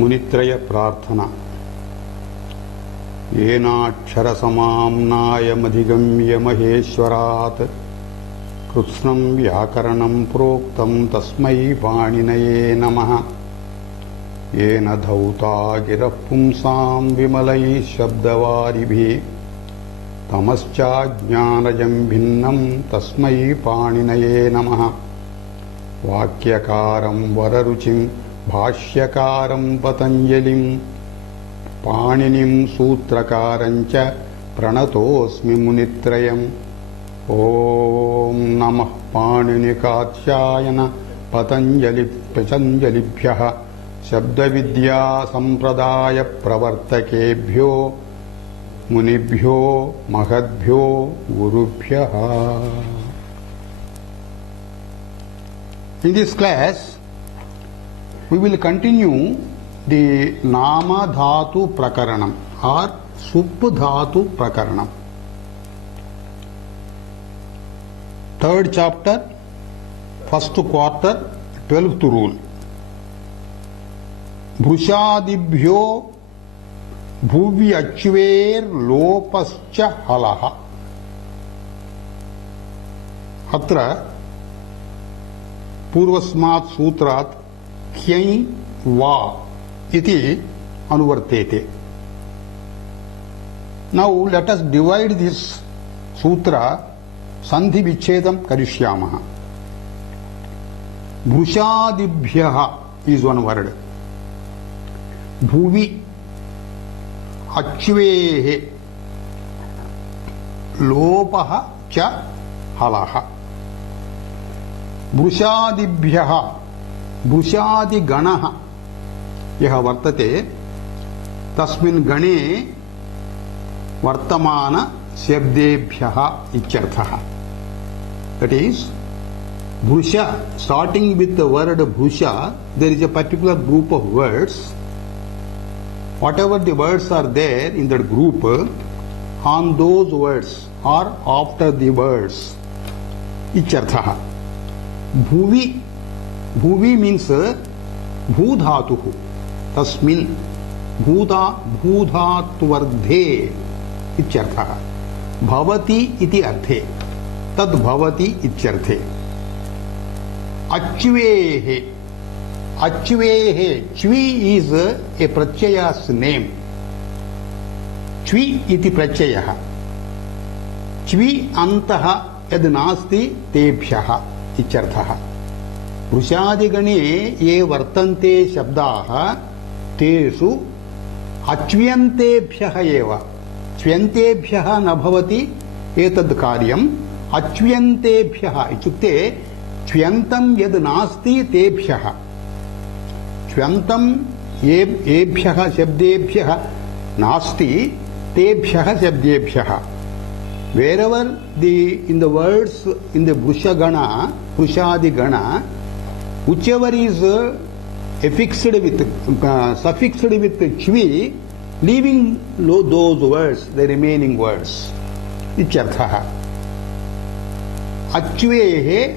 मुनित्रय प्रार्थना। येनाक्षरसमाम्नायमधिगम्य महेश्वरात् कृत्स्नं व्याकरणं प्रोक्तं तस्मै पाणिनये नमः। येन धौता गिरः पुंसां विमलैः शब्दवारिभिः तमश्चाज्ञानजं भिन्नं तस्मै पाणिनये नमः। वाक्यकारं वररुचिं भाष्यकारं पतञ्जलिं पाणिनिं सूत्रकारं च प्रणतोऽस्मि मुनित्रयम्। ॐ नमः पाणिनिकात्यायन पतञ्जलिभ्यः शब्दविद्या संप्रदाय प्रवर्तकेभ्यो मुनिभ्यो महद्भ्यो गुरुभ्यः। In this class, we will continue the Nama Dhatu Prakaranam or Sup Dhatu Prakaranam. Third chapter, first quarter, 12th rule. Bhushadibhyo bhuvyachver lopascha halaha. Atra पूर्वस्मात् सूत्रात् क्यै वा इति अनुवर्तेते. Now let us divide this sutra sandhi vichedam karishyamah. Bhushadibhyah is one word. Bhuvi achvehe lopaha cha halaha. भृशादिभ्यः भृशादिगणः यः वर्तते तस्मिन् गणे वर्तमान शब्देभ्यः इत्यर्थः. That is, भृशा, starting with the word भृशा, there is a particular group of words. Whatever the words are there in that group, on those words or after the words इत्यर्थः. Bhuvi, bhuvi means bhudhatuhu. Tasmin bhudhatuvardhe ityartha. Bhavati iti arthe. Tad bhavati ityarthe. Achvehe. Achvehe. Chvi is a pratyayas name. Chvi iti pratyayah. Chvi antaha yad nasti tebhyah इत्यर्थः. वृषादिगणे ये वर्तन्ते शब्दाः तेषु अच्व्यन्तेभ्यः एव. च्व्यन्तेभ्यः न भवति एतद् कार्यम्. अच्व्यन्तेभ्यः इत्युक्ते च्व्यन्तं यद् नास्ति तेभ्यः. च्व्यन्तं येभ्यः शब्देभ्यः नास्ति तेभ्यः शब्देभ्यः. Wherever in the words in the Bhushagana, Bhushadigana, whichever is affixed with, suffixed with chvi, leaving those words, the remaining words. Ityarthaha. Achvehe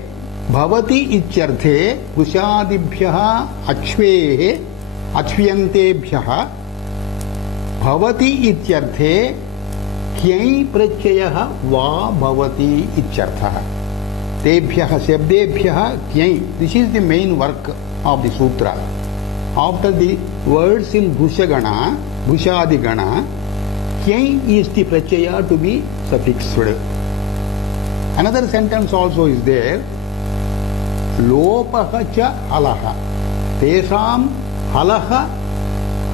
bhavati ityarthe Bhushadibhyaha achvehe achvyantebhyaha bhavati ityarthe क्यै प्रत्ययः वा भवति इत्यर्थः. तेभ्यः शब्देभ्यः क्यै. This is the main work of the sutra. After the words in Bhushagana, Bhushadigana, क्यै is the pratyaya to be suffixed. Another sentence also is there. Lopaha cha halaha. Tesam halaha.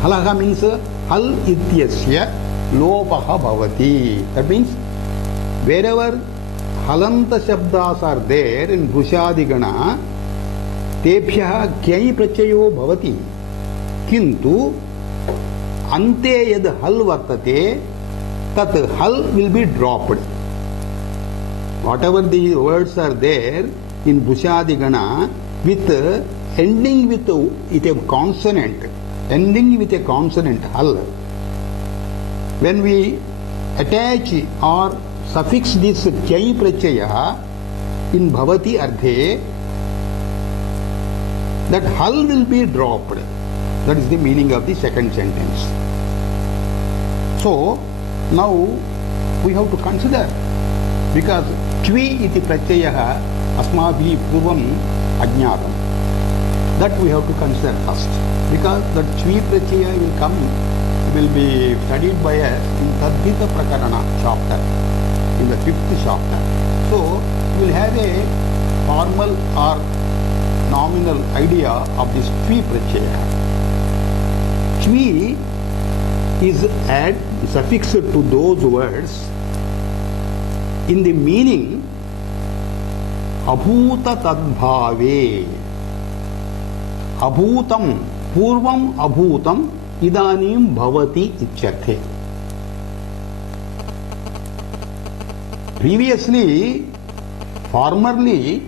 Halaha means hal ityasya lopaha bhavati. That means wherever halanta shabdas are there in Bhushadigana, tebhyah kyai prachayo bhavati. Kintu ante yad hal vartate, tat hal will be dropped. Whatever the words are there in Bhushadigana with ending with a consonant, hal. When we attach or suffix this kyai prachaya in bhavati arthe, that hal will be dropped. That is the meaning of the second sentence. So, now we have to consider, because chvi iti pratyayah asmabhi purvam ajnatam. That we have to consider first, because that chvi pratyaya will be studied by us in Tadbhita Prakarana chapter, in the 5th chapter. So, we will have a formal or nominal idea of this chvi pratyaya. Chvi is suffixed to those words in the meaning abhuta tadbhave. Abhutam, purvam abhutam, idanim bhavati ityarthe. Previously, formerly,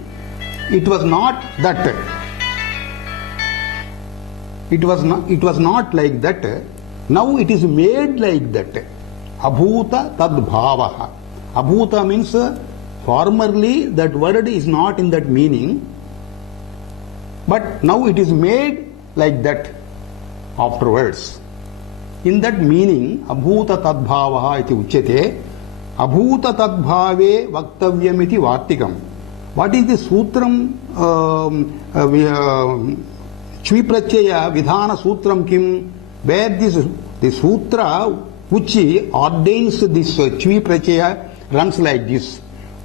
it was not that. It was not like that. Now it is made like that. Abhuta tadbhavaha. Abhuta means formerly that word is not in that meaning, but now it is made like that afterwards. In that meaning, abhuta tadbhavaha iti uchyate. Abhuta tadbhave vaktavyam iti vartikam. What is the sutram? Chvi pratyaya vidhana sutram kim? Where the sutra which ordains this chvi pratyaya runs like this.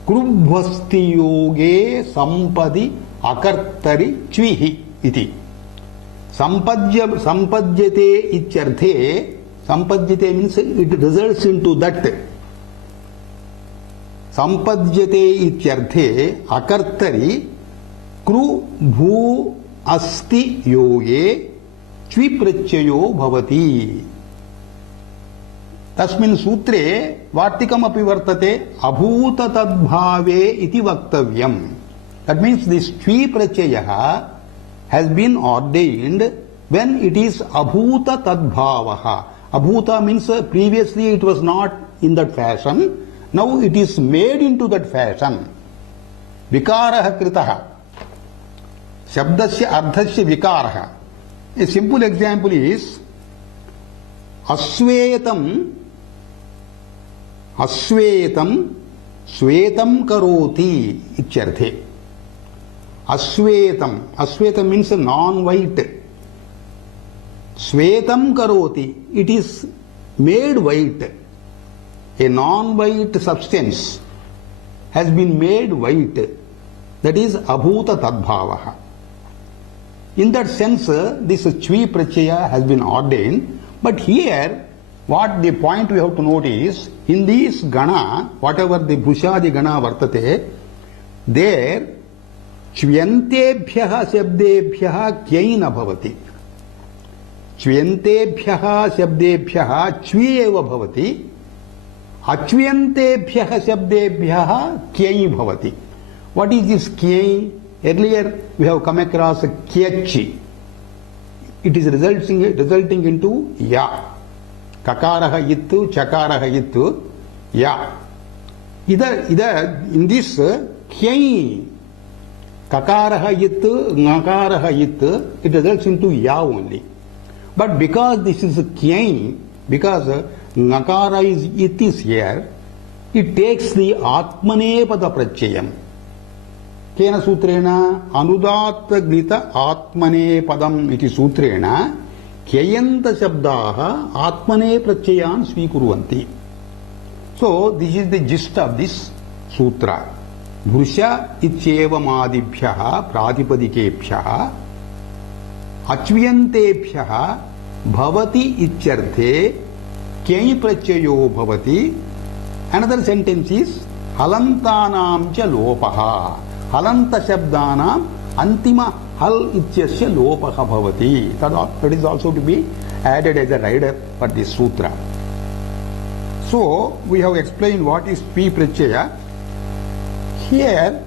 Krubhasti yoge sampadi akartari chvihi iti. Sampadjate ityarthe. Sampadjate means it results into that. Sampadjate ityarthe akartari kru bhu asti yoge chvi pratyyo bhavati. Tasmin sutre vartikam api vartate abhuta tadbhave iti vaktavyam. That means this chvi pratyaya has been ordained when it is abhuta tadbhavaha. Abhuta means previously it was not in that fashion. Now it is made into that fashion. Vikaraha kritaha. Shabdasya ardhasya vikaraha. A simple example is asvetam svetam karoti ityarthe. Asvetam means non-white. Svetam karoti, it is made white. A non-white substance has been made white. That is abhuta tadbhavaha. In that sense, this chvi pratyaya has been ordained. But here, what the point we have to note is, in this gana, whatever the bhushadi gana vartate, there chvyantebhyaha shabdebhyaha kyaina bhavati. Chvyantebhyaha shabdebhyaha chvi eva bhavati. Achvyantebhyaha shabdebhyaha kyai bhavati. What is this kyai? Earlier we have come across kyachi. It is resulting into ya. Kakaraha yittu, chakaraha yittu, ya. Either in this kyai, kakaraha yittu, ngakaraha yittu, it results into ya only. But because this is kyai, because ngakara is here, it takes the atmanepada pratyayam. Kena sutrena anudatta grita atmane padam iti sutrena kyayanta shabdaha atmane pratyayan svikurvanti. So this is the gist of this sutra. Bhusha ityevamādibhyaha prātipadikebhyaha achvyantebhyaha bhavati ityarthe kyai pratyayo bhavati. Another sentence is halantanam cha lopaha. Halanta shabdanam antima hal ityasya lopaha bhavati. That is also to be added as a rider for this sutra. So we have explained what is chvi pratyaya. Here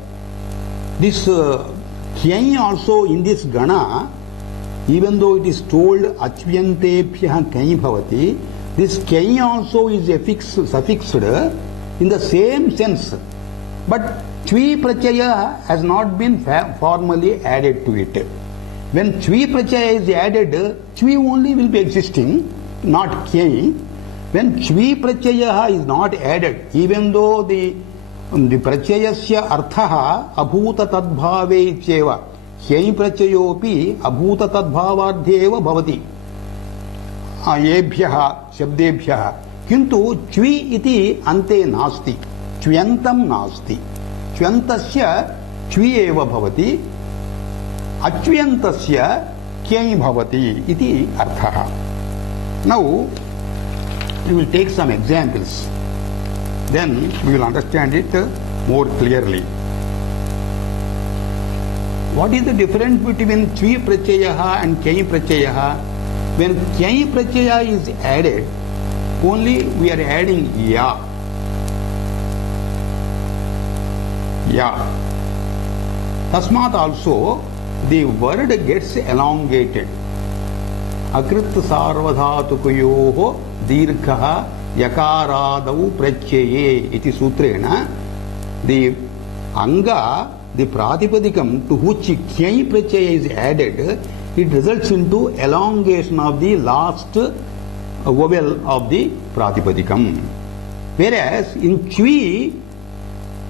this kyai also in this gana, even though it is told achvyantebhyaha kyai bhavati, this kyai also is suffixed in the same sense. But chvi pratyaya has not been formally added to it. When chvi pratyaya is added, chvi only will be existing, not kyai. When chvi pratyaya is not added, even though the pratyayasya arthaha abhuta tadbhave ityeva, kyai pratyayopi abhuta tadbhavardhe eva bhavati येभ्यः शब्देभ्यः, किंतु च्वी इति अन्ते नास्ति, च्व्यन्तं नास्ति, च्व्यन्तस्य च्वी एव भवति, अच्व्यन्तस्य क्यै भवति इति अर्थः. Now we will take some examples, then we will understand it more clearly. What is the difference between chvi pratyaya and kyai pratyaya? When kyai pratyaya is added, only we are adding ya. Ya. Tasmat also the word gets elongated. Akrit sarvadhatukayoho dirghaha yakaradau pracyaye iti sutrena, the anga, the pratipadikam to which kyai pratyaya is added, it results into elongation of the last vowel of the pratipadikam. Whereas in chvi,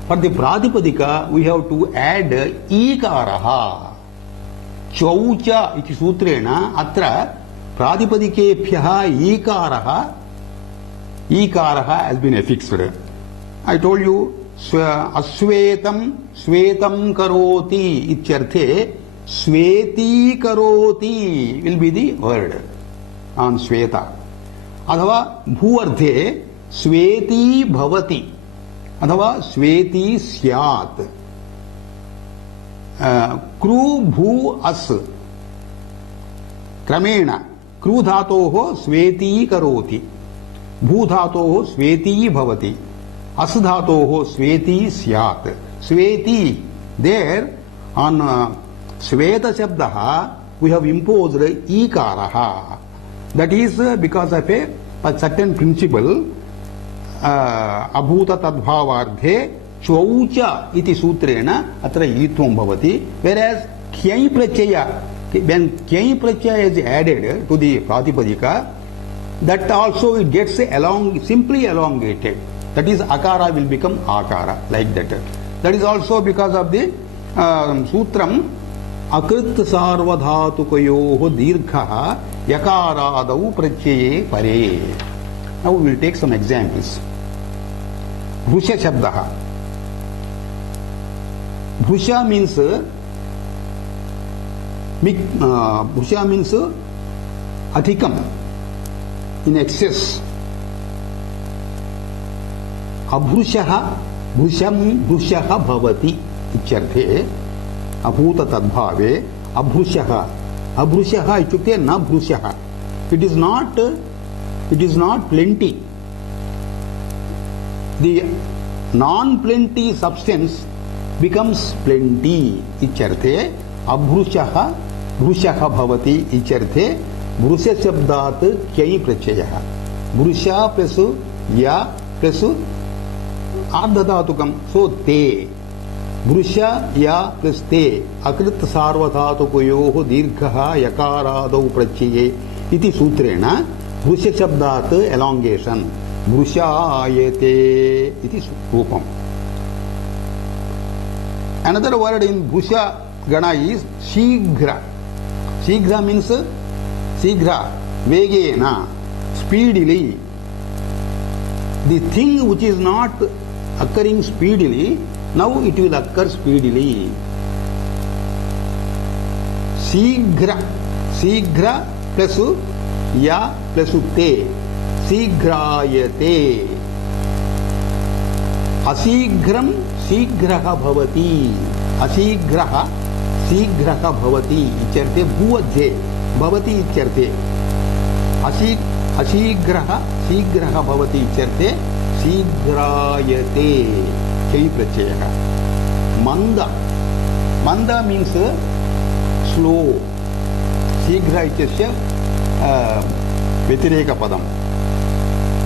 for the pratipadika, we have to add ikaraha. Chaucha iti sutrena atra pratipadikebhyaha ikaraha has been affixed. I told you asvetam svetam karoti ityarthe sweti karoti will be the word on sweta. Adhava bhuardhe sweti bhavati adhava sweti syat. Kru bhu as kramena kru dhatoho sweti karoti, bhu dhatoho sweti bhavati, as dhatoho sweti syat. Sweti, there on Sveta Shabdaha, we have imposed ikaraha. That is because of a certain principle, abhuta tadbhavardhe chaucha iti sutrena atra itvam bhavati. Whereas kyai pratyaya, when kyai pratyaya is added to the pratipadika, that also it gets simply elongated. That is akara will become akara, like that. That is also because of the sutram akrit sarvadhatukayoho dirghaha yakaradau pratyeye pare. Now we will take some examples. Bhusha shabdaha. Bhusha means adhikam, in excess. Abhrushaha bhusham bhushaha bhavati ityarthe abhuta tadbhave abhrushaha. Abhrushaha ityukte na bhrushaha. It is not plenty. The non-plenty substance becomes plenty ityarthe abhrushaha bhrushaha bhavati ityarthe bhrusha shabdat kyai pratyayah. Bhrusha plus ya plus ardhadhatukam, so te. Bhrusha ya plus te akrit sarvadhatukayoho dirghaha yakaradau pracyaye iti sutrena bhrusha shabdat elongation. Bhrushayate iti rupam. Another word in bhrusha gana is shighra. Shighra means shighra, vegena, speedily. The thing which is not occurring speedily, now it will occur speedily. Shighra, shighra plus ya plus te, shigrayate. Ashighram shighraha bhavati, ashighraha shighraha bhavati ityarthe bhuadhe bhavati ityarthe ashighraha shighraha bhavati ityarthe shigrayate kyai pratyayah. Manda, manda means slow. Shighra ityasya vyatireka padam.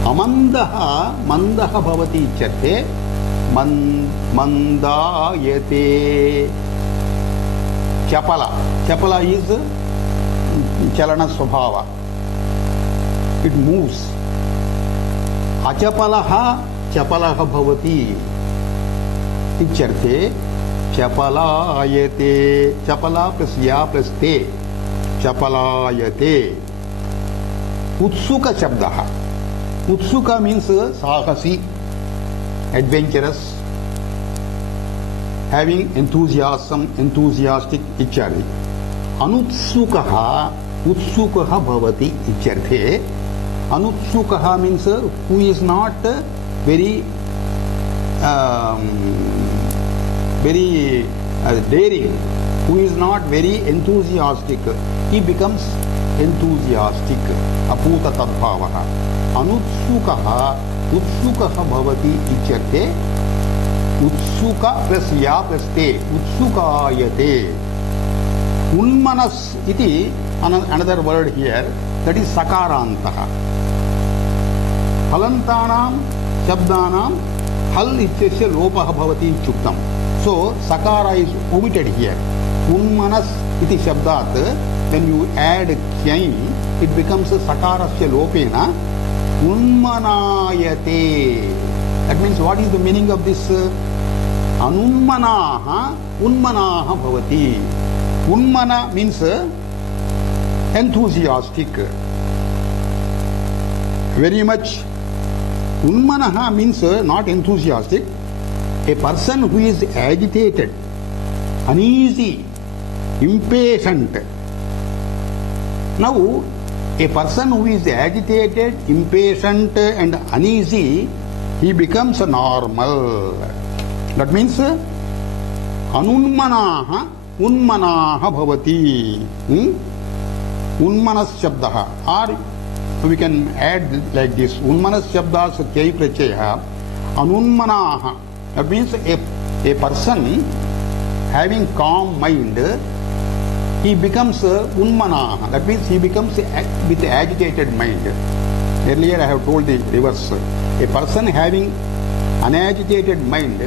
Amandaha mandaha bhavati ityarthe mandayate. Chapala. Chapala is chalana swabhava. It moves. Achapalaha chapalaha bhavati. इत्यर्थे चपलायते. चपला plus या plus ते चपलायते. उत्सुक शब्द. उत्सुक means साहसी, adventurous, having enthusiasm, enthusiastic इत्यादि. अनुत्सुकः उत्सुकः भवति इत्यर्थे. अनुत्सुकः means who is not very daring, who is not very enthusiastic, he becomes enthusiastic. Aputa tadbhavah. Anutsukah utsukah bhavati ityarthe. Utsuka plus ya plus te utsukayate. Unmanas iti another word here, that is sakarantah. Halantanam shabdanam hal ityasya lopah bhavati ityuktam. So sakara is omitted here. Unmanas iti shabdat, when you add kyai, it becomes sakarasya lopena unmanayate. That means what is the meaning of this? Anunmanaha unmanaha bhavati. Unmana means enthusiastic, very much. Unmanaha means not enthusiastic. A person who is agitated, uneasy, impatient. Now, a person who is agitated, impatient and uneasy, he becomes normal. That means anunmanaha unmanaha bhavati. Unmanas shabdaha. Or we can add like this. Unmanas shabdas kyai prachaya. Anunmanaha. That means a person having calm mind, he becomes unmanaha. That means he becomes with agitated mind. Earlier I have told the reverse. A person having unagitated mind,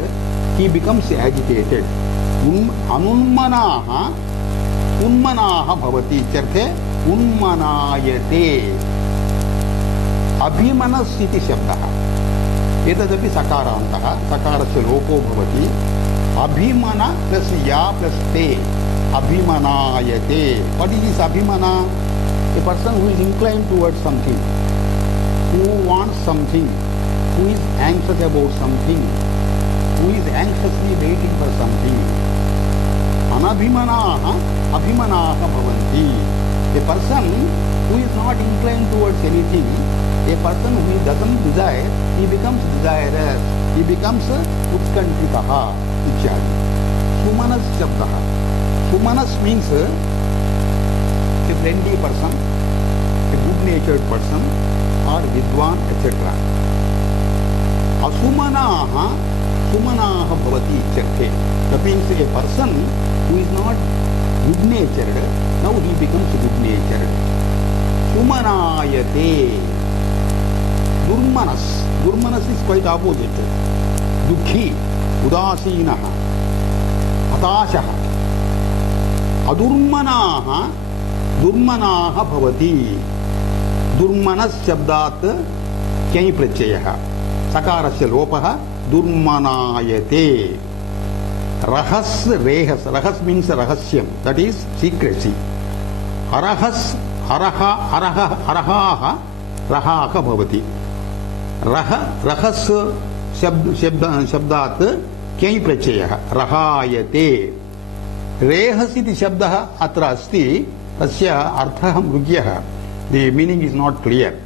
he becomes agitated. Anunmanaha unmanaha bhavati ityarthe unmanayate. Abhimanas iti shabdaha. एतदपि सकारान्तः. सकारस्य लोपो भवति. अभिमना plus या plus ते अभिमनायते. What is this abhimana? A person who is inclined towards something, who wants something, who is anxious about something, who is anxiously waiting for something. Anabhimanaha abhimanaha bhavanti. A person who is not inclined towards anything, a person who doesn't desire, he becomes desirous, he becomes utkantitaha ityadi. Sumanas shabdaha. Sumanas means a friendly person, a good-natured person, or vidwan, etc. Asumanaha sumanaha bhavati ityarthe. That means a person who is not good-natured, now he becomes good-natured. Sumanayate. Durmanas. Durmanas is quite opposite. Dukhi, udasinaha, hatashaha. Adurmanaha, durmanaha bhavati. Durmanas shabdat kyai prachayaha. Sakarasya lopaha durmanayate. Rahas, rehas. Rahas means rahasyam. That is secrecy. Arahas, arahaha, rahaha bhavati. Rahas shabdat kyai prachayah rahayate. Rehas iti shabdah atra asti, tasya arthah mrugyah. The meaning is not clear.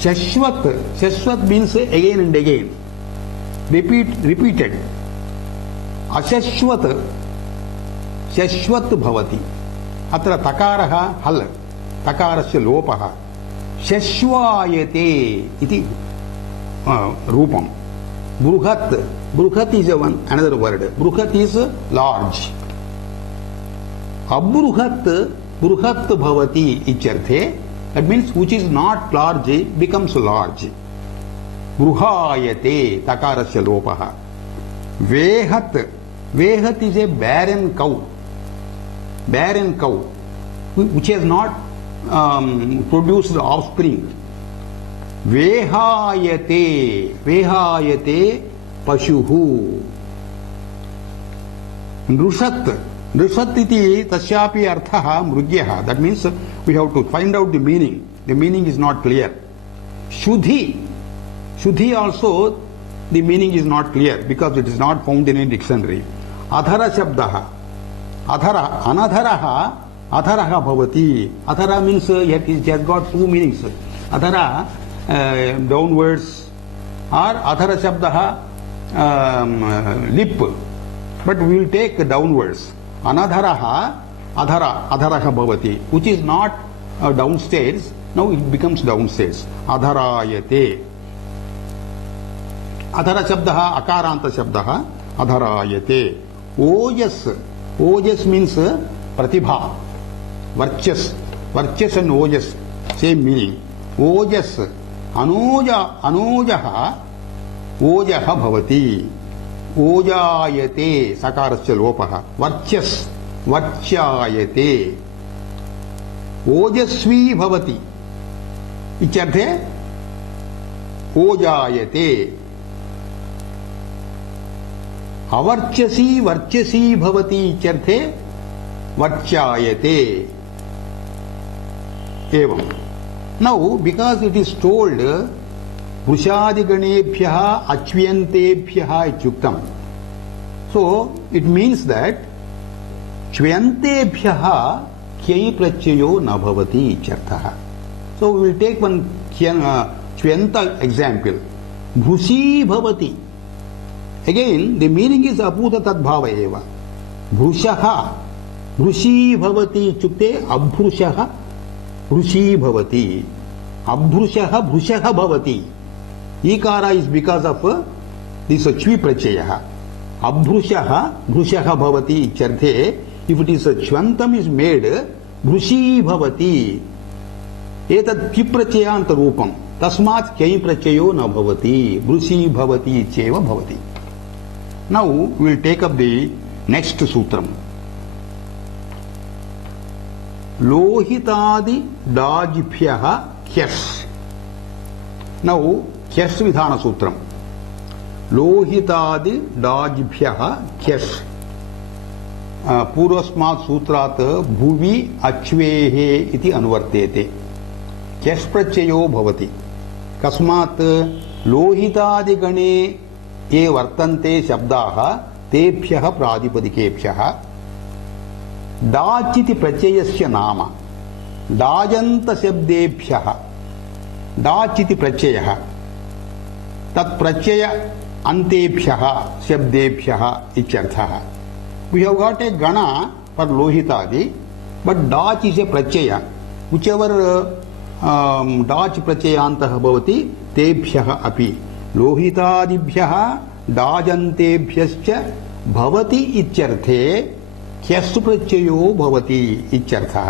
Shashwat. Shashwat means again and again, repeated. Ashashwat. Shashwat bhavati. Atra takaraha hal. Takarasya lopaha. Shashwayate iti rupam. Bruhat. Bruhat is another word. Bruhat is large. Abruhat, bruhat bhavati ityarthe. That means which is not large becomes large. Bruhayate takarasya lopaha. Vehat. Vehat is a barren cow. barren cow, which has not produced offspring. Vehayate, vehayate pashuhu. Nrushat, nrushat iti tasyapi arthaha mrugyaha. That means we have to find out the meaning. The meaning is not clear. Shuddhi, shuddhi also the meaning is not clear because it is not found in a dictionary. Adhara shabdaha, adhara, anadharaha, adharaha bhavati. Adhara means it has got two meanings. Adhara downwards, or adhara shabdaha lip, but we will take downwards. Anadharaha, adhara, adharaha bhavati, which is not downstairs. Now it becomes downstairs. Adharayate. Adhara shabdaha, akaranta shabdaha, adharayate. Ojas. Ojas means pratibha. Varchas. Varchas and ojas, same meaning. Ojas. Anoja. Anojaha. Ojaha bhavati. Ojayate. Sakarasya lopaha. Varchas. Varchayate. Ojasvi bhavati. Ityarthe ojayate. Avarchasi varchasi bhavati ityarthe varchayate. Evam. Now, because it is told Vrushadiganebhyaha achvyantebhyaha ityuktam, so it means that chvyantebhyaha kyai prachayo na bhavati ityarthaha. So we will take one chvyanta example. Bhushi bhavati. Again, the meaning is abhuta tadbhava eva. Bhrushaha. Bhushi bhavati ityukte abhrushaha bhushi bhavati. Abhrushaha bhrushaha bhavati. Ikara is because of this chvi prachayaha. Abhrushaha bhrushaha bhavati ityarthe. If it is a chvantam is made, bhushi bhavati. Etat kiprachayanta rupam. Tasmat kyai prachayo na bhavati. Bhushi bhavati ityeva bhavati. Now we will take up the next sutram. Lohitadi dajibhyaha kyas. Now kyas vidhana sutram. Lohitadi dajibhyaha kyas. Purvasmat sutrat bhuvi achvehe iti anuvartete. Kyas prachayo bhavati. Kasmat lohitadi gane ये वर्तन्ते शब्दाः तेभ्यः प्रातिपदिकेभ्यः डाचिति प्रत्ययस्य नाम डाजन्त शब्देभ्यः डाचिति प्रत्ययः तत्प्रत्यय अन्तेभ्यः शब्देभ्यः इत्यर्थः. We have got a gana for lohitadi, but dach is a pratyaya. Whichever dach pratyayantah bhavati tebhyah api. लोहितादिभ्यः डाजन्तेभ्यश्च भवति इत्यर्थे क्यस् प्रत्ययो भवति इत्यर्थः.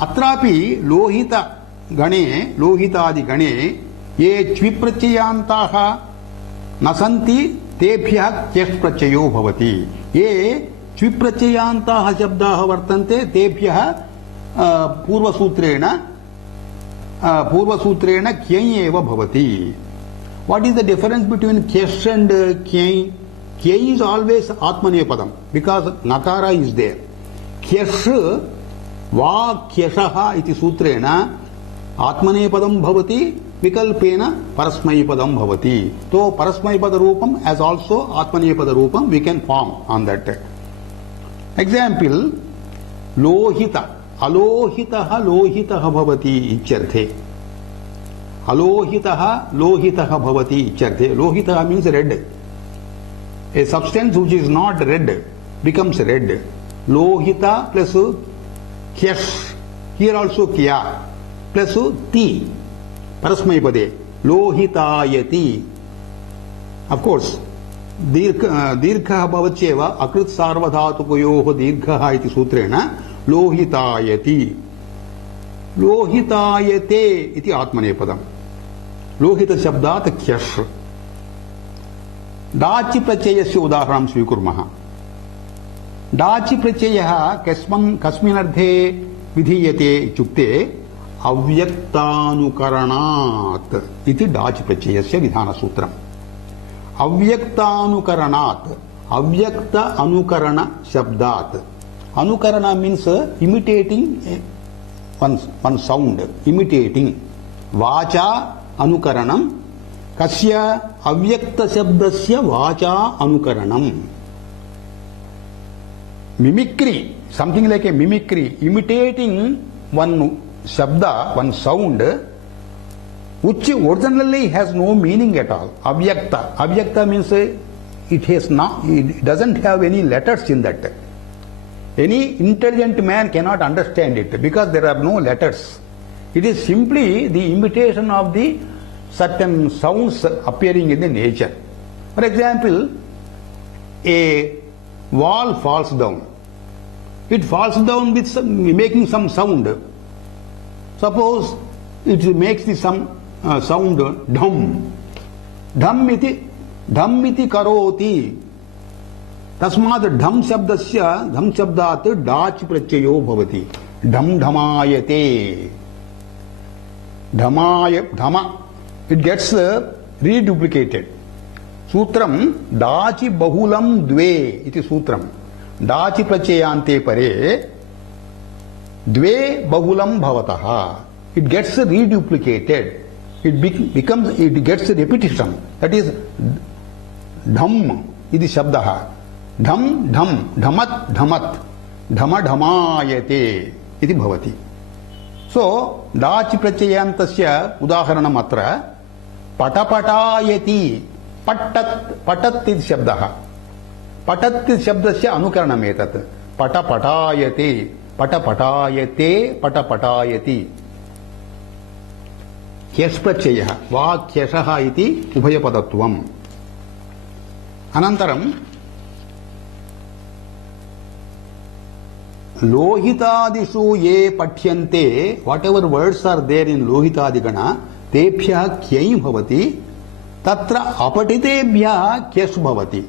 अत्रापि लोहित गणे लोहितादि गणे ये च्विप्रत्ययान्ताः न सन्ति तेभ्यः क्यस् प्रत्ययो भवति. ये च्विप्रत्ययान्ताः शब्दाः वर्तन्ते तेभ्यः पूर्वसूत्रेण क्यै एव भवति. What is the difference between kyesh and kyai? Kyai is always atmanepadam because nakara is there. Kyesh va kyeshaha iti sutrena atmanepadam bhavati vikalpena parasmaipadam bhavati. So parasmaipada rupam as also atmanepada rupam we can form on that. Example, lohita. अलोहितः लोहितः भवति इत्यर्थे. अलोहितः लोहितः भवति इत्यर्थे. लोहितः means red. A substance which is not red becomes red. Lohita plus kyash. Here also kya plus ti. Parasmaipade. Lohitayati. Of course, दीर्घः भवत्येव अकृत् सार्वधातुकयोः दीर्घः इति सूत्रेण लोहितायति. लोहितायते इति आत्मनेपदम्. लोहित शब्दात् क्यश्. डाचि प्रत्ययस्य उदाहरणं स्वीकुर्मः. डाचि प्रत्ययः कस्मिन् अर्थे विधीयते इत्युक्ते अव्यक्तानुकरणात् इति डाचि प्रत्ययस्य विधानसूत्रम्। अव्यक्तानुकरणात्, अव्यक्त अनुकरण शब्दात्। अनुकरण means imitating one sound, imitating. वाचा अनुकरणम, कस्य अव्यक्त शब्दस्य वाचा अनुकरणम। Mimicry, something like a mimicry, imitating one shabda, one sound, which originally has no meaning at all. Avyakta, avyakta means it doesn't have any letters in that. Any intelligent man cannot understand it because there are no letters. It is simply the imitation of the certain sounds appearing in the nature. For example, a wall falls down. It falls down with making some sound. Suppose it makes the some sound dham. Dham iti karoti. तस्मात् ढम शब्दस्य, धम शब्दात् डाच प्रत्ययो भवति। ढम ढमायते, धम, it gets रीडुप्लिकेटेड। सूत्रम डाचि बहुलम द्वे इति सूत्रम। डाचि प्रत्ययान्ते परे द्वे बहुलम भवतः, it gets reduplicated, it gets repetition, that is ढम इति शब्दः। ढम ढम ढमत ढमत ढम ढमायते इति भवति। सो डाचि प्रत्ययान्तस्य उदाहरणम् अत्र पटपटायति। पटत् इति शब्दः, पटत् इति शब्दस्य अनुकरणम् एतत्। पटपटायते, पटपटायते, पटपटायति। ह्यस् प्रत्ययः, वाक्यशः इति उभयपदत्वम्। अनन्तरं लोहितादिषु ये पठ्यन्ते, whatever words are there in लोहितादिगण, तेभ्यः क्यञ् भवति। तत्र अपठितेभ्यः क्यस् भवति।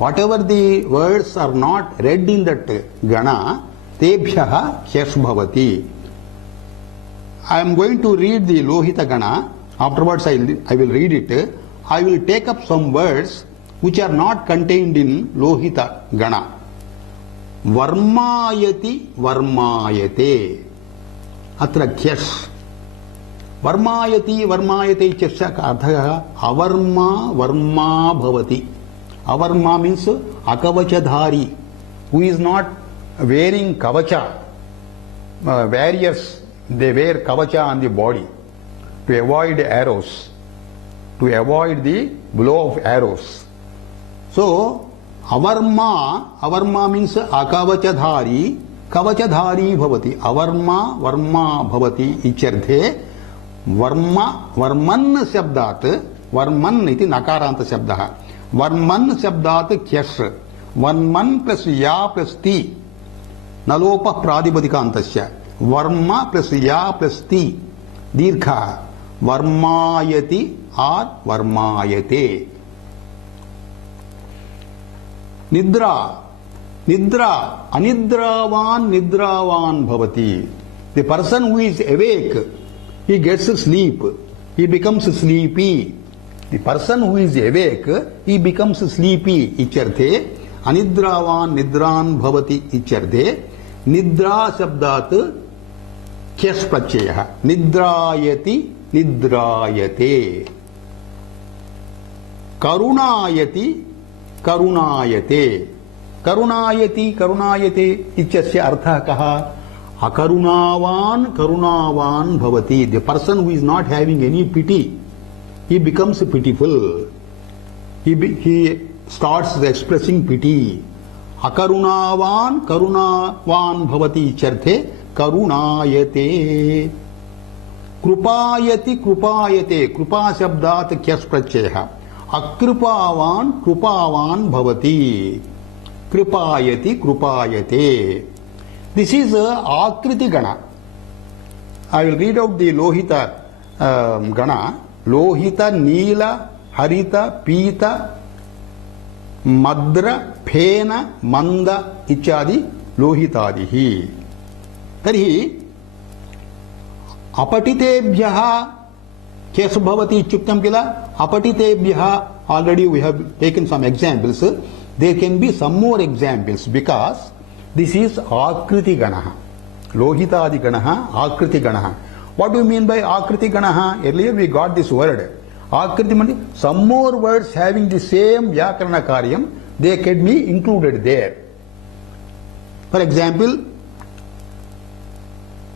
Whatever the words are not read in that गण, तेभ्यः क्यस् भवति। I am going to read the lohita gana. Afterwards I will read it. I will take up some words which are not contained in lohita gana. वर्मायति वर्मायते, अत्र ख्यस्। वर्मायति वर्मायते इत्यस्य अर्थः अवर्मा वर्मा भवति। अवर्मा मीन्स अकवचधारी, हु इज नॉट वेयरिंग कवचा। Warriors, they wear kavacha on the body to avoid arrows, to avoid the blow of arrows. So अवर्मा मीन्स अकवचधारी, कवचधारी भवति। अवर्मा वर्मा भवति इत्यर्थे वर्मन् शब्दात्, वर्मन् इति नकारान्त शब्दः, वर्मन् शब्दात् क्यस्। वर्मन् प्लस या प्लस ति, नलोपः प्रातिपदिकान्तस्य। वर्म प्लस या प्लस ति दीर्घः। वर्मायति आर वर्मायते। निद्रा, निद्रा, अनिद्रावान निद्रावान भवति। The person who is awake, he gets sleep, he becomes sleepy. The person who is awake, he becomes sleepy इत्यर्थे अनिद्रावान निद्रान भवति इत्यर्थे निद्रा शब्दात् क्यस् प्रत्ययः। निद्रायति निद्रायते। करुणायति करुणायते। करुणायति करुणायते इत्यस्य अर्थः कः? अकरुणावान करुणावान भवति। The person who is not having any pity, he becomes pitiful. He starts expressing pity. Akarunavan karunavan bhavati इत्यर्थे करुणायते। कृपायति कृपायते, कृपा शब्दात् क्यस् प्रत्ययः। अकृपावान कृपावान भवति। कृपायति कृपायते। This is आकृति गणा. I will read out the lohita gana. Lohit नील हरित पीत मद्र फेन मंद इत्यादि लोहितादिः। तर्हि अपठितेभ्यः केषु भवति इत्युक्तं किल? अपठितेभ्यः already we have taken some examples. There can be some more examples because this is Akriti Ganaha. Lohitadi Ganaha, Akriti Ganaha. What do you mean by Akriti Ganaha? Earlier we got this word. Akriti means some more words having the same Vyakarana Karyam, they can be included there. For example,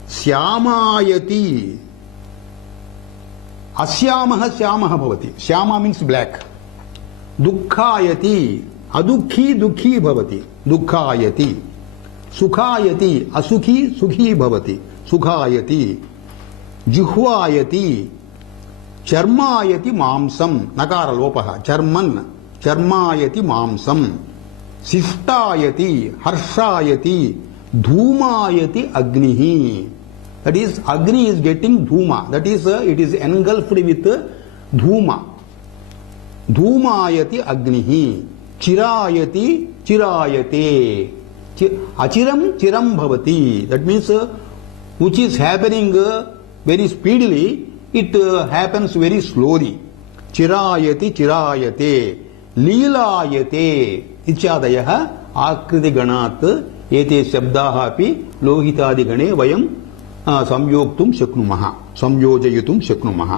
Syamayati. Asyamaha Syamaha bhavati. Syama means black. Dukkhayati. Adukhi Dukhi bhavati. Dukkhayati. Sukhayati. Asukhi Sukhi bhavati. Sukhayati. Juhvayati. Charmayati Mamsam. Nakara lopaha. Charman. Charmayati Mamsam. Siftayati. Harshayati. Dhumayati Agnihi. That is, Agni is getting Dhuma. That is, it is engulfed with Dhuma. Dhumayati Agnihi. Chirayati Chirayate. Achiram Chiram Bhavati. That means, which is happening very speedily, it happens very slowly. Chirayati Chirayate. Leelayate. Ichadayah Akriti Ganat. Ete Shabdaha api Lohitadi Gane Vayam संयोक्तुम शक्नुमः संयोजयितुम शक्नुमः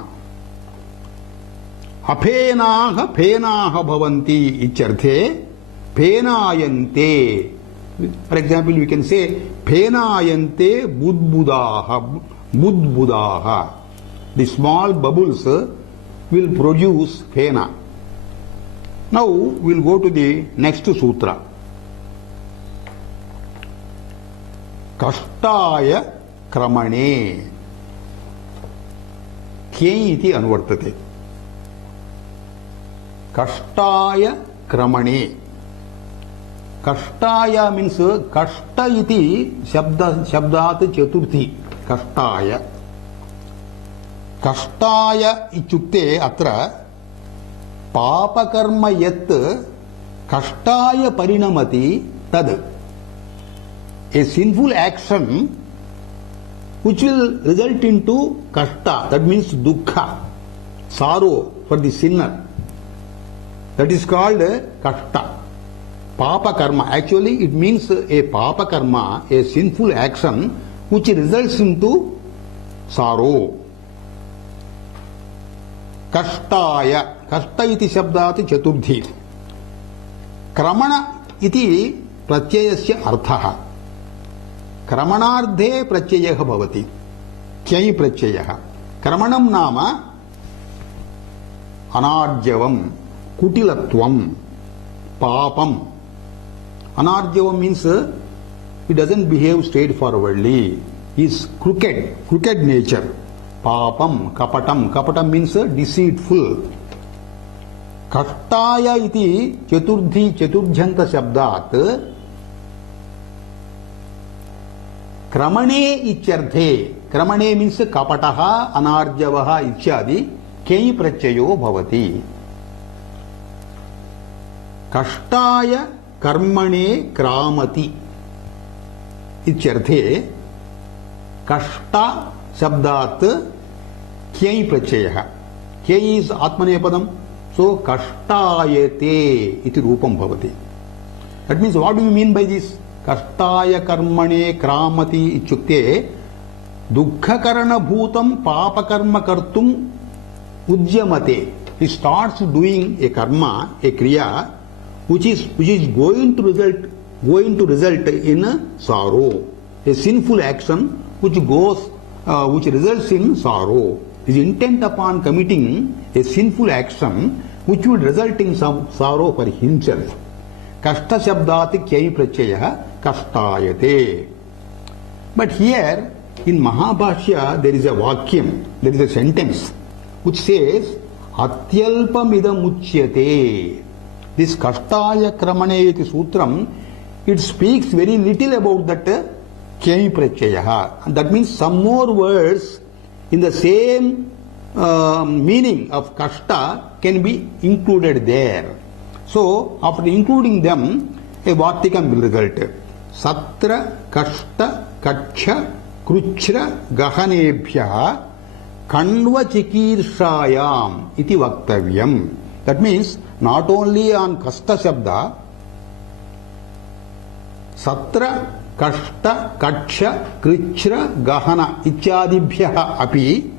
अफेनाः फेनाः भवन्ति इत्यर्थे फेनायन्ते for example we can say फेनायन्ते बुद्बुदाः बुद्बुदाः the small bubbles will produce phena. Now we will go to the next sutra. Kashtaya Kramane Kye iti anvartate. Kashtaya Kramane. Kashtaya means Kashta iti shabdat chaturthi. Kashtaya. Kashtaya ichukte atra papakarma yat kashtaya parinamati tad. A sinful action which will result into kashta, that means dukkha, sorrow for the sinner. That is called kashta. Papa karma. Actually it means a papa karma, a sinful action which results into sorrow. Kashtaya. Kashta iti shabdat chaturthi. Kramana iti pratyayasya arthaha. Kramanardhe pratyayah bhavati. Kyai pratyayah. Kramanam nama anarjavam, kutilatvam, papam. Anarjavam means he doesn't behave straightforwardly. He is crooked nature. Papam, kapatam. Kapatam means deceitful. Kashtaya iti chaturjhanta shabdat Kramane ityarthe. Kramane means kapataha, anarjavaha ityadi kei prachayo bhavati. Kashtaya karmane kramati ityarthe kashta shabdat kei prachayah. Kei is atmanepadam. So kashtayate iti rupam bhavati. That means what do you mean by this? Kashtaya karmane kramati ichukte dukkha karana bhutam papa karma kartum ujyamate. He starts doing a karma, a kriya, which is going to result in sorrow. A sinful action which results in sorrow. Is intent upon committing a sinful action which would result in some sorrow for himself. Kashta shabdati kyai prachayah kashtayate. But here in Mahabhashya there is a vakyam, there is a sentence which says atyalpam idam uchyate. This kashtaya kramane iti sutram, it speaks very little about that kyai prachayah. And that means some more words in the same meaning of kashta can be included there. So, after including them, a Vartikam will result. Satra, Kashta, Kaksha, Kruchra, Gahanebhya, Kanva Chikirshayam iti Vaktavyam. That means, not only on Kasta Shabda, Satra, Kashta, Kaksha, Krichra, Gahana ityadibhyaha api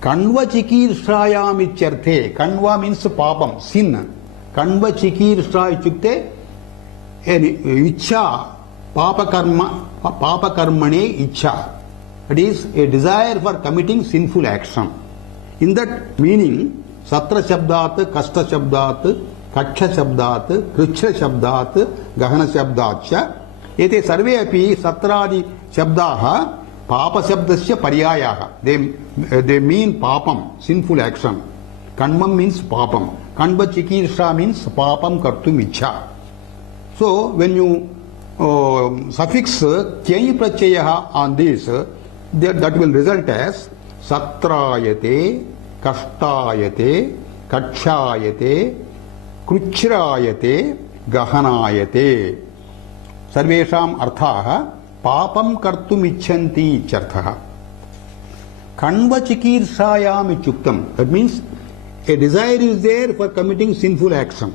Kanva Chikirshayam ityarthe. Kanva means papam, sin. Kanva Chikirsha ityukte ichha, papa karmane ichha. It is a desire for committing sinful action. In that meaning, Satra Shabdat, Kasta Shabdat, Kaksha Shabdat, Krichra Shabdat, Gahana Shabdacha, ete sarve api Satradi Shabdaha, Papa Shabdasya Paryayaha. They mean papam, sinful action. Kanvam means papam. Kanva Chikirsha means papam kartum ichha. So, when you suffix kyai prachayaha on this, that will result as Satrayate, Kashtayate, Kakshayate, Kruchrayate, Gahanayate. Sarvesham arthaha papam kartum icchanti charthaha. Kanva Chikirshayam ichuktam. That means a desire is there for committing sinful action.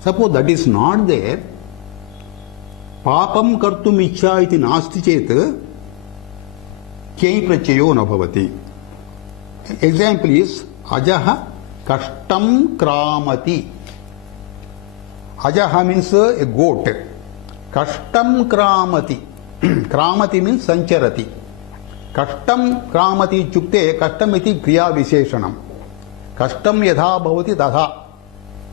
Suppose that is not there, papam kartum ichha iti nasti chet kyai prachayo na bhavati. Example is ajaha kashtam kramati. Ajaha means a goat. Kashtam kramati. Kramati means sancharati. Kashtam kramati chukte kashtam iti kriya visheshanam. Kashtam yadha bhavati tadha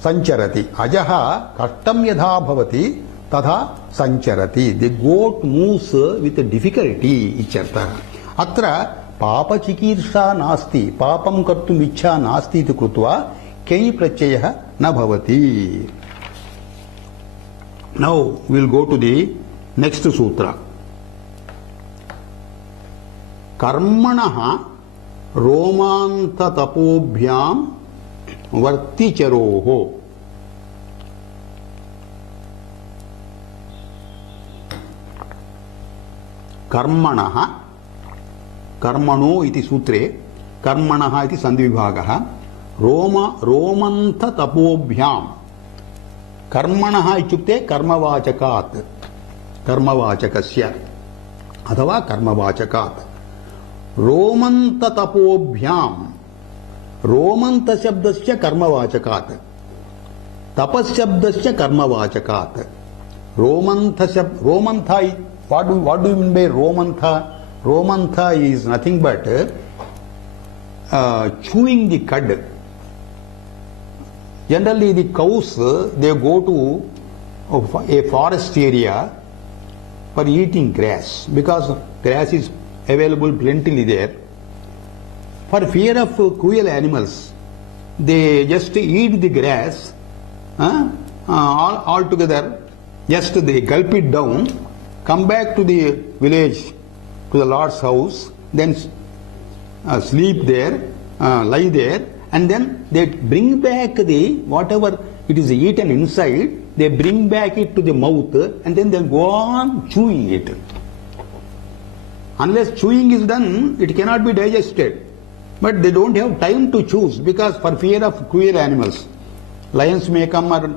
sancharati. Ajaha kashtam yadha bhavati tadha sancharati. The goat moves with difficulty. Ichartha. Atra papa chikirsha nasti. Papam kartum ichha nasti iti krutva kyai prachayah na bhavati. Now we will go to the next sutra. Karmanaha romanta tapobhyam varticharoho. Karmanaha, karmano iti sutre, karmanaha iti sandhivibhagaha, romanta tapobhyam. Karmanaha ichukte karmavachakat, karmavachakasya, athava karmavachakat. Romanta tapobhyam, romanta shabdasya karmavachakat, tapas shabdasya karmavachakat. Romantha, what do you mean by romantha? Romantha is nothing but chewing the cud. Generally, the cows, they go to a forest area for eating grass, because grass is available plentifully there. For fear of cruel animals, they just eat the grass all together. Just they gulp it down, come back to the village, to the Lord's house, then sleep there, lie there, and then they bring back the whatever it is eaten inside, they bring back it to the mouth, and then they go on chewing it. Unless chewing is done, it cannot be digested. But they don't have time to choose, because for fear of cruel animals, lions may come or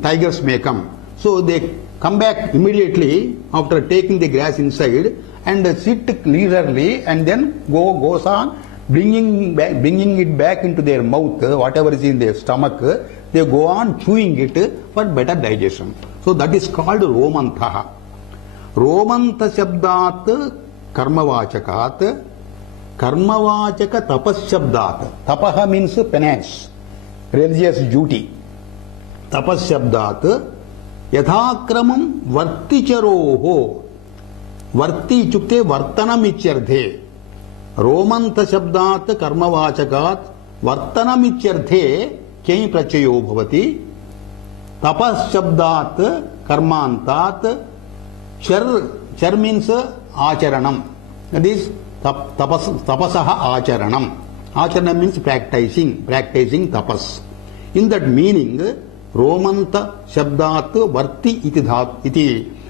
tigers may come. So they come back immediately after taking the grass inside and sit leisurely, and then goes on bringing it back into their mouth, whatever is in their stomach, they go on chewing it for better digestion. So that is called romantha. Romanta shabdat karmavachakat, karmavachaka tapas shabdat. Tapaha means penance, religious duty. Tapas shabdat yadhakramam varticharoho. Varti chukte vartanam ichyarthe. Romanta shabdat karmavachakat vartanam ichyarthe kyai prachayo bhavati. Tapas shabdat karmantat char means acharanam. That is tapasaha acharanam. Acharanam means practicing tapas. In that meaning, Romanta Shabdat Varti iti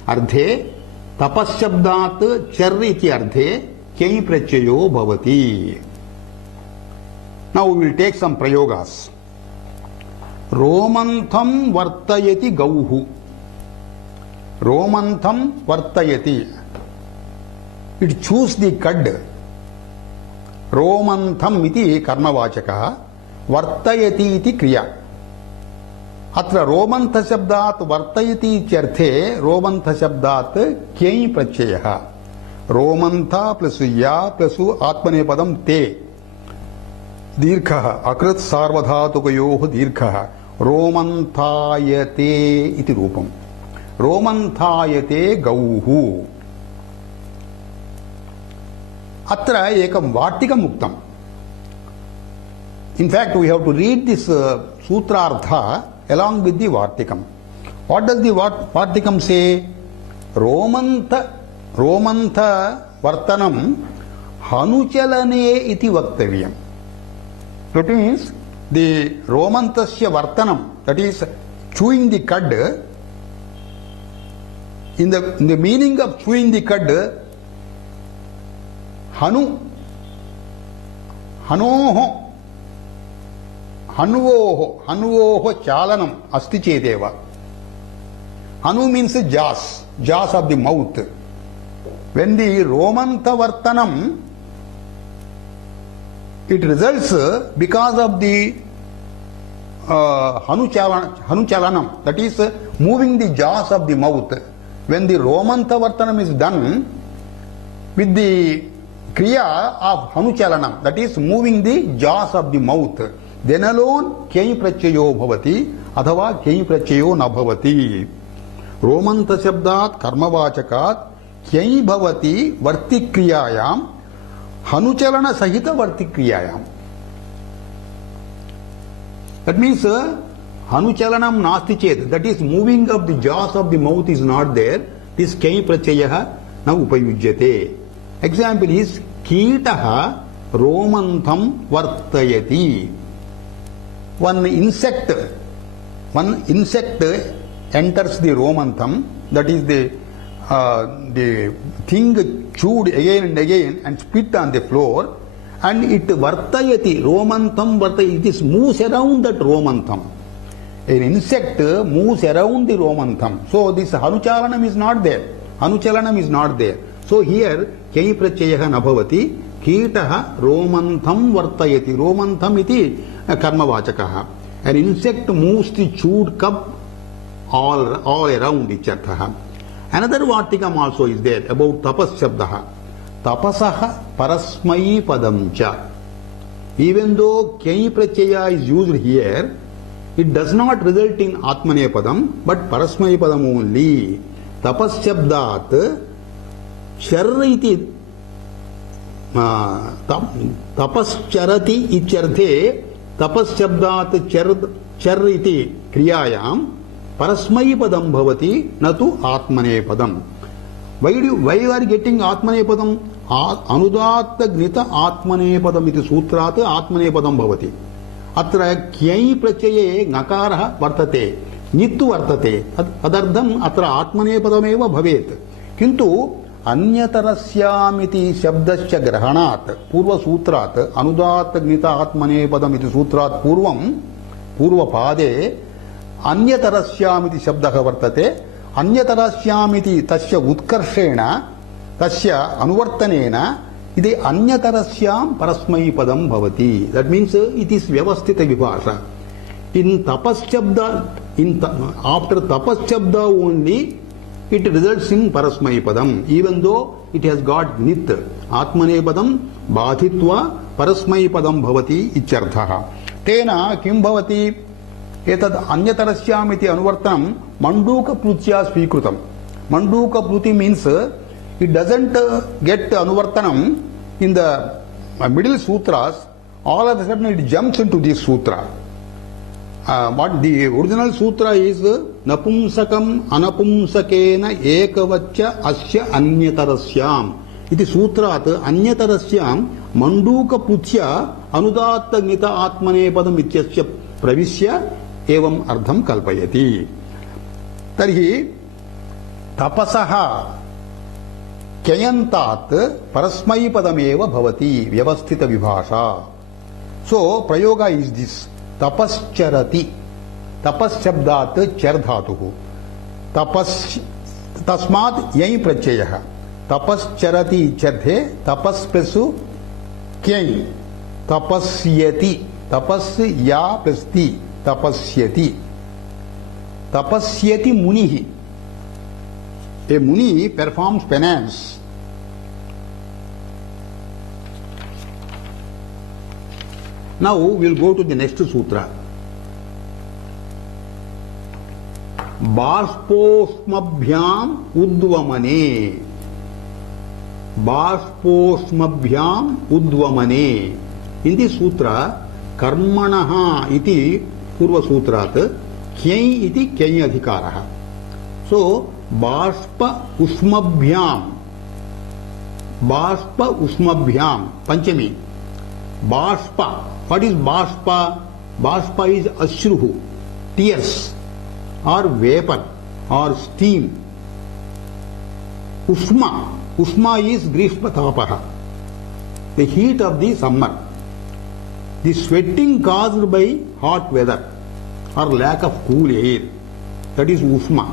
ardhe, Tapas Shabdat Char iti ardhe, Kyai Prachayo Bhavati. Now we will take some prayogas. Romantham Vartayati Gauhu. Romantham Vartayati. It chews the cud. Romantham iti karmavachaka. Vartayati iti kriya. Atra romantha shabdat vartayati ityarthe romantha shabdat kyai prachayaha. Romantha plus ya plus atmanepadam te. Dirghaha akrit sarvadhatukayoh dirghaha. Romanthayate iti rupam. Romanthayate gauhu. Atra ekam vartikam muktam. In fact, we have to read this sutrartha along with the vartikam. What does the vartikam say? Romantha vartanam hanuchalane iti vaktavyam. That means the romantasya vartanam, that is chewing the cud. In the meaning of chewing the cud, hanoho chalanam asti chedeva. Hanu means jaws of the mouth. When the romantha vartanam, it results because of the hanuchalanam, that is moving the jaws of the mouth. When the romantha vartanam is done with the kriya of hanuchalanam, that is moving the jaws of the mouth, then alone kyai prachayo bhavati athava kyai prachayo na bhavati. Romantha shabdat karmavachakat kyai bhavati varti kriyayam hanuchalana sahita varti kriyayam. That means hanuchalanam nasti ched, that is moving of the jaws of the mouth is not there. This kyai prachayaha na upayujyate. Example is Kitaha romantham vartayati. One insect enters the romantham, that is the thing chewed again and again and spit on the floor, and it vartayati, romantham vartayati, it is moves around that romantham. An insect moves around the romantham. So this hanuchalanam is not there. Hanuchalanam is not there. So here kyai prachayaha nabhavati, kitaha romantham vartayati. Romantham iti karmavachakaha. An insect moves the chewed cud all around icharthaha. Another vartikam also is there about tapas shabdaha. Tapasaha parasmai padamcha. Even though kyai prachaya is used here, it does not result in atmane padam, but parasmai padam only. Tapas shabdat char iti tapas charati icharthe tapas shabdat char iti kriyayam parasmai padam bhavati natu atmane padam. Why are you getting atmane padam? Anudatta gnita atmane padam iti sutrat atmane padam bhavati. Atra kyai prachaye ngakarah vartate, nittu vartate, tadardham atra atmane padameva bhavet. Kintu अन्यतरस्यामिति शब्दस्य ग्रहणात् पूर्व सूत्रात् अनुदात्त gnita atmane padam iti सूत्रात् पूर्व पादे अन्यतरस्यामिति शब्दः वर्तते. अन्यतरस्यामिति तस्य उत्कर्षेण तस्य अनुवर्तनेन इति अन्यतरस्यां परस्मै पदं भवति. That means it is व्यवस्थित विभाषा. In tapas shabda, after tapas shabda only it results in parasmai padam, even though it has got nit. Atmane padam bathitva parasmai padam bhavati icharthaha. Tena kim bhavati etad anyatarasyamiti anuvartanam manduka prutya svikrutam. Manduka pruti means it doesn't get anuvartanam in the middle sutras. All of a sudden it jumps into this sutra. What the original sutra is napumsakam anapumsakena ekavachya asya anyatarasyam. Iti sutrat anyatarasyam manduka prutya anudatta gnita atmane padam ityasya प्रविश्य एवं अर्थं कल्पयति। तर्हि तपसः क्ययन्तात् परस्मैपदमेव भवति व्यवस्थित विभाषा। सो प्रयोग is this तपश्चरति। Tapas शब्दात् चर धातुः तपस् तस्मात् ययि प्रत्ययः तपश्चरति इत्यर्थे तपस् प्लस क्ययि तपस्यति तपस् या प्लस ति तपस्यति। तपस्यति मुनिः। A muni performs penance. Now we will go to the next sutra. Bashposmabhyam udvamane. Bashposmabhyam udvamane. In this sutra, karmanaha iti purva sutrat, kyai iti kyai adhikaraha. So, बाष्प उष्मभ्याम पंचमी बाष्प। What is बाष्प? बाष्प is अश्रु, tears और vapour और steam. उष्मा is ग्रीष्म तापः, द हीट ऑफ द समर, the sweating caused by hot weather और lack of cool air, that is उष्मा।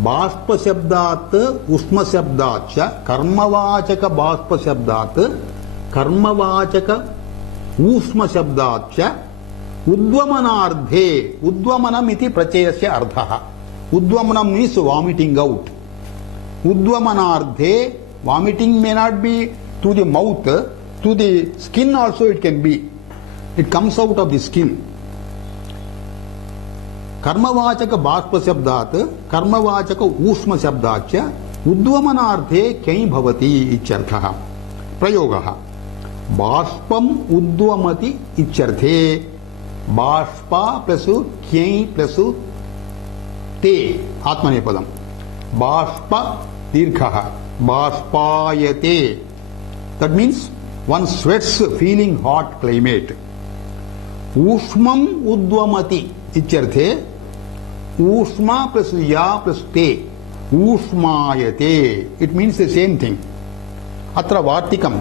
बाष्प शब्दात् उष्म शब्दाच्च कर्मवाचक बाष्प शब्दात् कर्मवाचक ऊष्म शब्दाच्च उद्वमनार्धे। उद्वमनम् इति प्रत्ययस्य अर्थः। उद्वमनम् मीन्स वॉमिटिंग आउट। उद्वमनार्धे vomiting may not be to the mouth, to the skin also it can be, it comes out of the skin. कर्मवाचक बाष्प शब्दात् कर्मवाचक ऊष्म शब्दाच्च उद्वमनार्थे क्ययि भवति इत्यर्थः। प्रयोगः बाष्पम् उद्वमति इत्यर्थे बाष्पा प्लस क्ययि प्लस ते आत्मनेपदम्। बाष्प दीर्घः बाष्पायते, that means one sweats feeling hot climate. ऊष्मम् उद्वमति इत्यर्थे ऊष्मा प्लस या प्लस ते ऊष्मायते, it means the same thing. अत्र वार्तिकं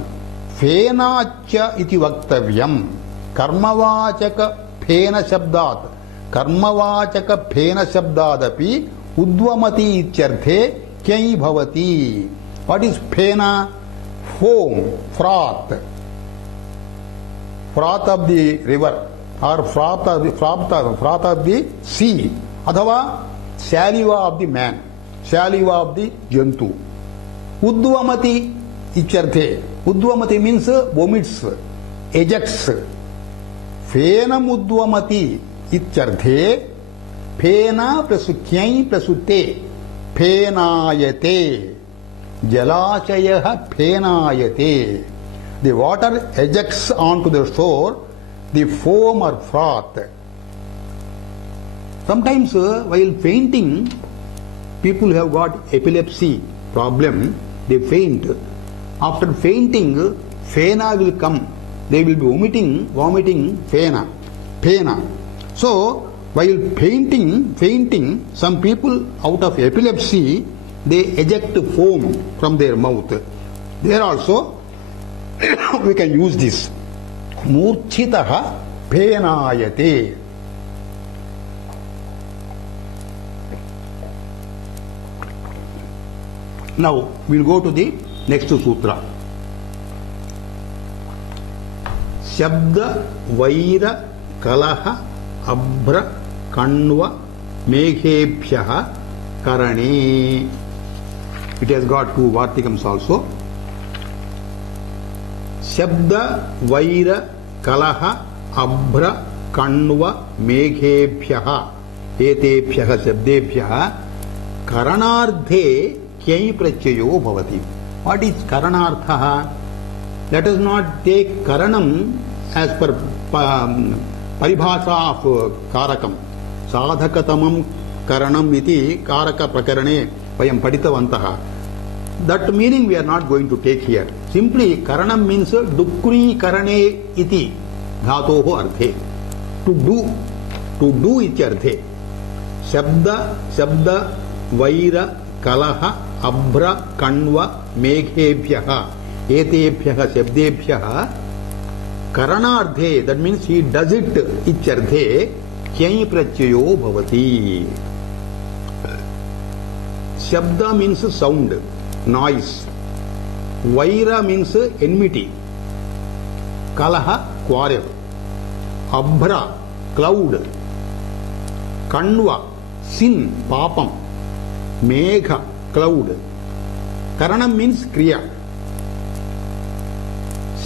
फेनाच्च इति वक्तव्यम्। कर्मवाचक फेन शब्दात् कर्मवाचक फेन शब्दादपि उद्वमति इत्यर्थे क्ययि भवति। व्हाट इज फेना? Foam, froth, froth of the river or froth of the sea, अथवा saliva of the man, saliva of the jantu. Udvamati इत्यर्थे उद्वमति means vomits, ejects. फेनम उद्वमति इत्यर्थे फेना प्लस क्ययि प्लस ते फेनायते। जलाशयः फेनायते। The water ejects onto the shore the foam or froth. Sometimes while fainting, people have got epilepsy problem, they faint. After fainting, phena will come. They will be vomiting phena. So while fainting, some people out of epilepsy, they eject foam from their mouth. There also we can use this. मूर्छितः फेनायते। Now we'll go to the next sutra. शब्द वैर कलह अभ्र कण्व मेघेभ्यः करणे. It has got two vartikams also. शब्द वैर कलह अभ्र कण्व मेघेभ्यः एतेभ्यः शब्देभ्यः करणार्थे क्ययि प्रत्ययो भवति. What is करणार्थः? Let us not take karanam as per paribhasha of karakam. Sadhakatamam karanam iti karaka prakarane vayam paditavantaha. That meaning we are not going to take here. Simply karanam means dukri karane iti dhatoho arthe. To do, to do इत्यर्थे शब्द वैर कलह अभ्र कण्व मेघेभ्यः एतेभ्यः शब्देभ्यः करणार्थे, that means he does it इत्यर्थे क्यञ् प्रत्ययो भवति. शब्द means sound, noise. Vaira means enmity. Kalaha, quarrel. Abhra, cloud. Kanva, sin, papam. Megha, cloud. Karanam means kriya.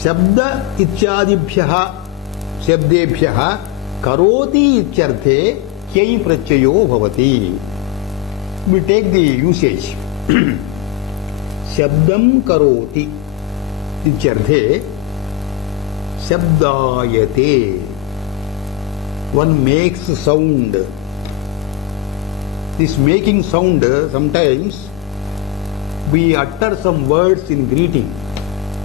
Shabda ityadibhyaha shabdebhyaha karoti ityarthe kyai prachayo bhavati. We take the usage. शब्दं करोति इत्यर्थे शब्दायते. One makes sound. This making sound, sometimes we utter some words in greeting.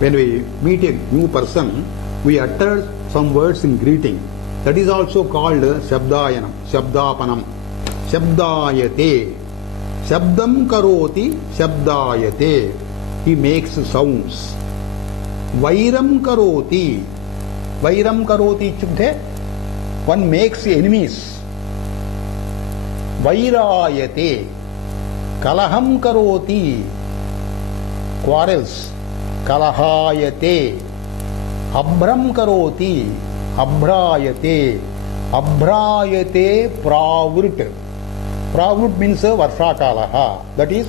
When we meet a new person, we utter some words in greeting. That is also called shabdayanam, shabdapanam. Shabdayate. Shabdam karoti, shabdayate. He makes sounds. Vairam karoti. Vairam karoti ityukte, one makes enemies. Vairayate. Kalaham karoti. Quarrels. Kalahayate. Abhram karoti. Abhrayate. Abhrayate pravrit. Pravrit means varshakalaha. That is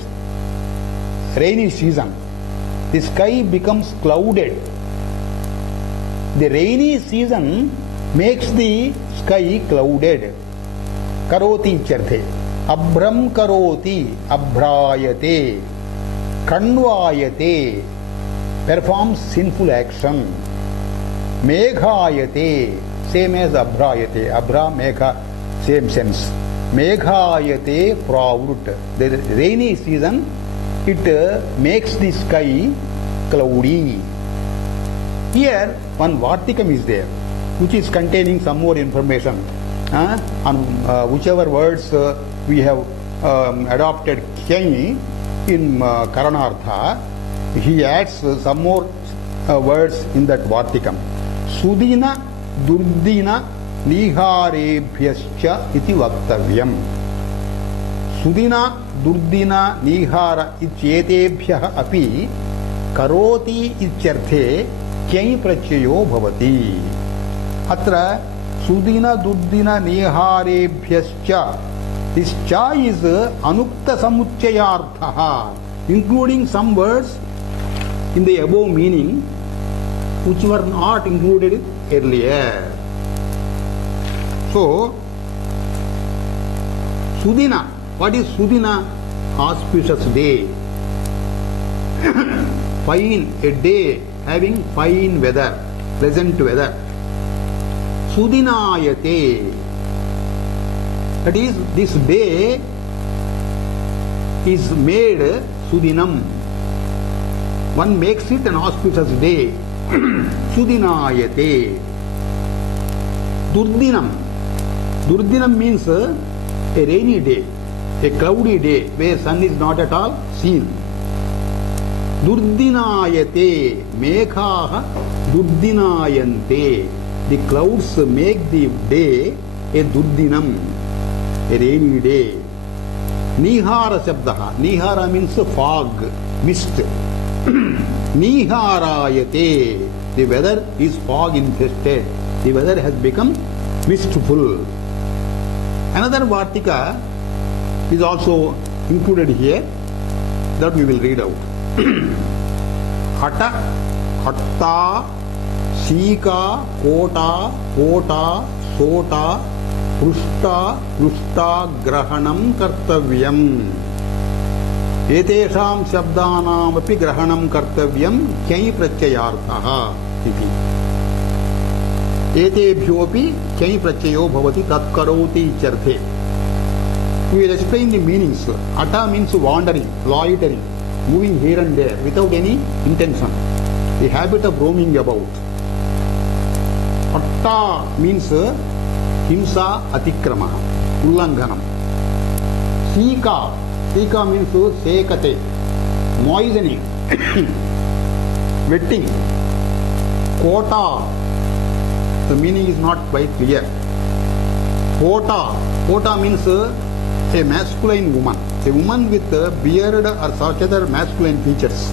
rainy season. The sky becomes clouded. The rainy season makes the sky clouded. Karoti ityarthe. Abhram karoti, abhrayate. Kanvayate, performs sinful action. Meghayate, same as abhrayate. Abhra, megha, same sense. Meghayate pravut. The rainy season, it makes the sky cloudy. Here one Vartikam is there, which is containing some more information on whichever words we have adopted kyai in Karanartha. He adds some more words in that Vartikam. Sudina Durdina Niharebhyascha iti vaktavyam. Sudina Durdina Nihara ityetebhyah api karoti ityarthe kyai prachayo bhavati. Atra Sudina Durdina Niharebhyascha. This cha is anukta samuchayarthaha, including some words in the above meaning which were not included earlier. So, Sudina. What is Sudina? Auspicious day. Fine, a day having fine weather, pleasant weather. Sudinayate. That is, this day is made Sudinam. One makes it an auspicious day. Sudinayate. Durdinam. Durdinam means a rainy day, a cloudy day where sun is not at all seen. Durdinayate. Meghaha durdinayante. The clouds make the day a durdinam, a rainy day. Nihara shabdaha. Nihara means fog, mist. Niharayate. The weather is fog infested. The weather has become mistful. Another Vartika is also included here that we will read out. Hata, hatta, Sika, Kota, Kota, Sota, Prushta, Prushta, Grahanam, Kartavyam. Etesham Shabdanam api Grahanam Kartavyam Kyai Prachayarthaha iti. Etebhyopi Kyai Prachayo Bhavati Tat Karoti Charthe. We will explain the meanings. Ata means wandering, loitering, moving here and there without any intention. The habit of roaming about. Atta means हिंसा अतिक्रमः उल्लंघनम. सीका means sekate, moistening, wetting. Kota, the meaning is not quite clear. Kota means a masculine woman, a woman with a beard or such other masculine features.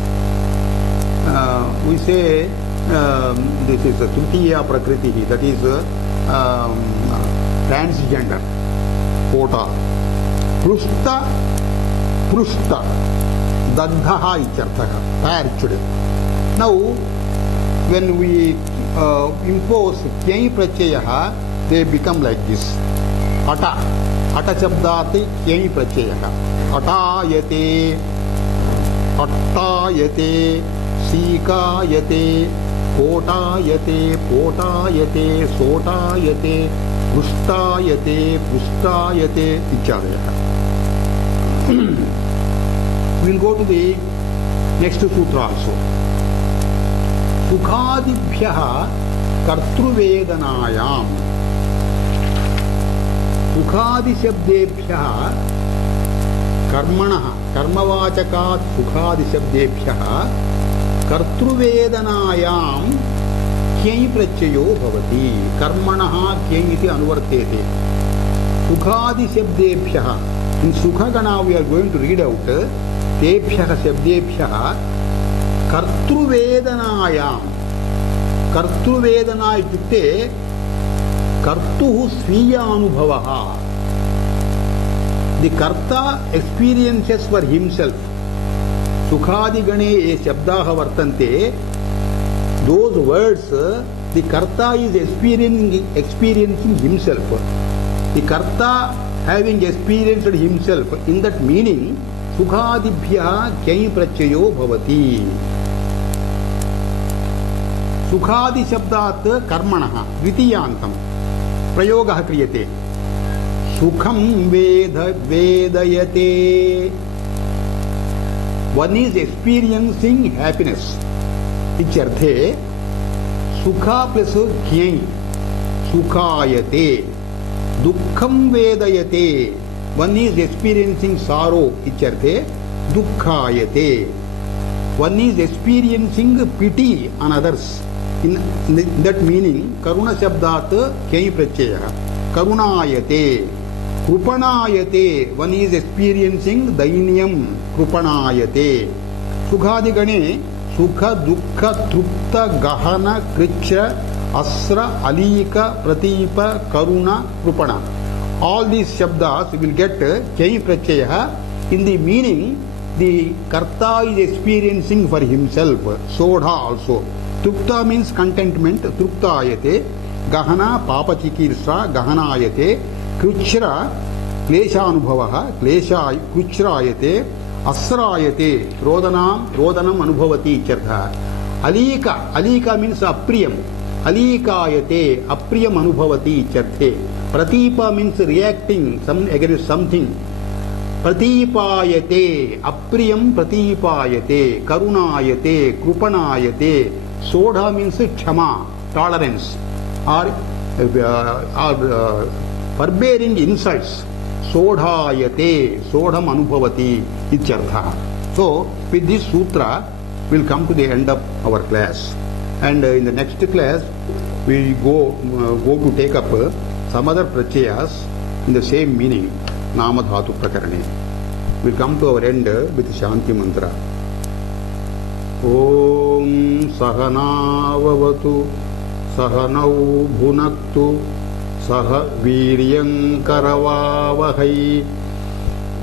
We say this is a Tritiya Prakriti, that is transgender. Kota. Prushta, Dagdhaha icharthaha, parched. Now, when we impose kyai prachayaha, they become like this. Ata shabdati kyai prachayaha. Attayate, sikayate, kotayate, potayate, sotayate, pushtayate, ichadyaha. We will go to the next sutra also. Sukhadibhyaha kartruvedanayam. Sukhadi shabdebhyaha karmanaha, karmavachakat sukhadi shabdebhyaha kartruvedanayam kyai prachayo bhavati. Karmanaha kyai iti anuvartete. Sukhadi shabdebhyaha. In Sukhagana we are going to read out tebhyaha shabdebhyaha kartruvedanayam. Kartruvedana ityukte kartuhu sviya anubhavaha. The karta experiences for himself. Sukhadi gane ye shabdaha vartante. Those words the karta is experiencing himself. The karta having experienced himself, in that meaning Sukhadibhyaha kyai prachayo bhavati. Sukhadi shabdat karmanaha dvitiyantam prayogaha kriyate. Sukham vedayate. One is experiencing happiness. Icharthe sukha plus kyai sukhayate. Dukkham vedayate. One is experiencing sorrow. Icharthe dukkhayate. One is experiencing pity on others. In that meaning, karuna shabdat kyai prachayaha. Karunayate. Krupanayate. One is experiencing dainyam. Krupanayate. Sukhadi gane sukha dukkha trupta gahana krichra asra alika pratipa karuna krupana. All these shabdas will get kyai prachayaha. In the meaning, the karta is experiencing for himself. Sodha also. Trupta means contentment. Trupta ayate. Gahana papachikirsa. Gahana ayate. Krichra klesha anubhavaha. Klesha krichra ayate. Asra ayate. Rodanam anubhavati ichartha. Alika means apriyam. Alikayate, apriyam anubhavati icharthe. Pratipa means reacting against something. Pratipayate, apriyam pratipayate. Karunayate, krupanayate. Sodha means kshama, tolerance, or forbearing insults. Sodhayate, sodham anubhavati ichartha. So, with this sutra, we will come to the end of our class. And in the next class, we go to take up some other prachayas in the same meaning, Nama Dhatu Prakarane. We come to our end with Shanti Mantra. Om Sahana Vavatu Sahanau Bhunaktu Saha Viryam Karavavahai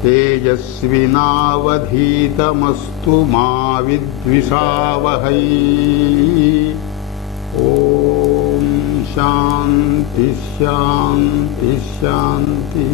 Tejasvinavadhitamastu ma vidvishavahai. Om Shanti Shanti Shanti.